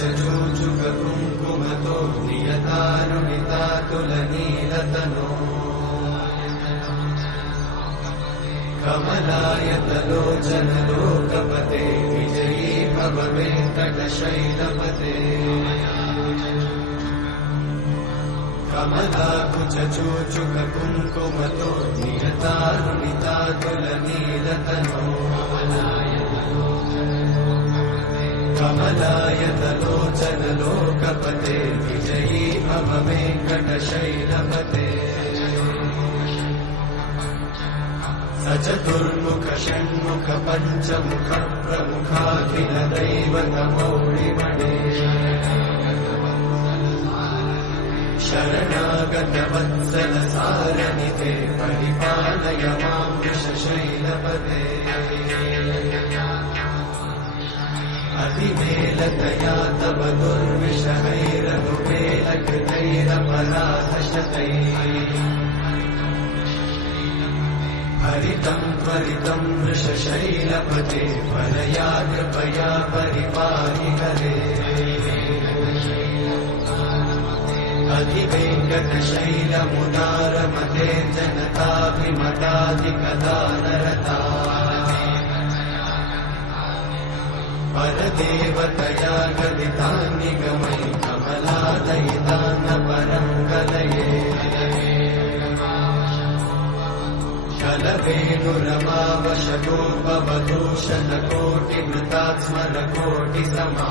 कुचचूचुककुङ्कुमतो नियतारुणितातुलनीलतनो कमलायतलोचनलोकपते विजयी भव वेङ्कटशैलपते कमलाकुचचूचुककुङ्कुमतो नियतारुणितातुलनीलतनो कमलायतलोचनलोकपते विजयी भव वेङ्कटशैलपते सचतुर्मुख षण्मुख पञ्चमुख प्रमुखाखिल दैवतमौलिमणे शरणागत वत्सल सारनिधे परिपालय मां वृषशैलपते अतिमेलतया तव दुर्विषहैरनुपेलकृतैरपराधशतैः हरितं त्वरितं वृषशैलपते वरया कृपया परिपाहि हरे अधिवेङ्कटशैलमुदारमते जनताभिमताधिकदानरता परदेवतया गदितान्निगमयि कमलादयितान्न परं कलये कलवेणुरमावशतोपवधूषणकोटिवृतात्स्मरकोटिसमा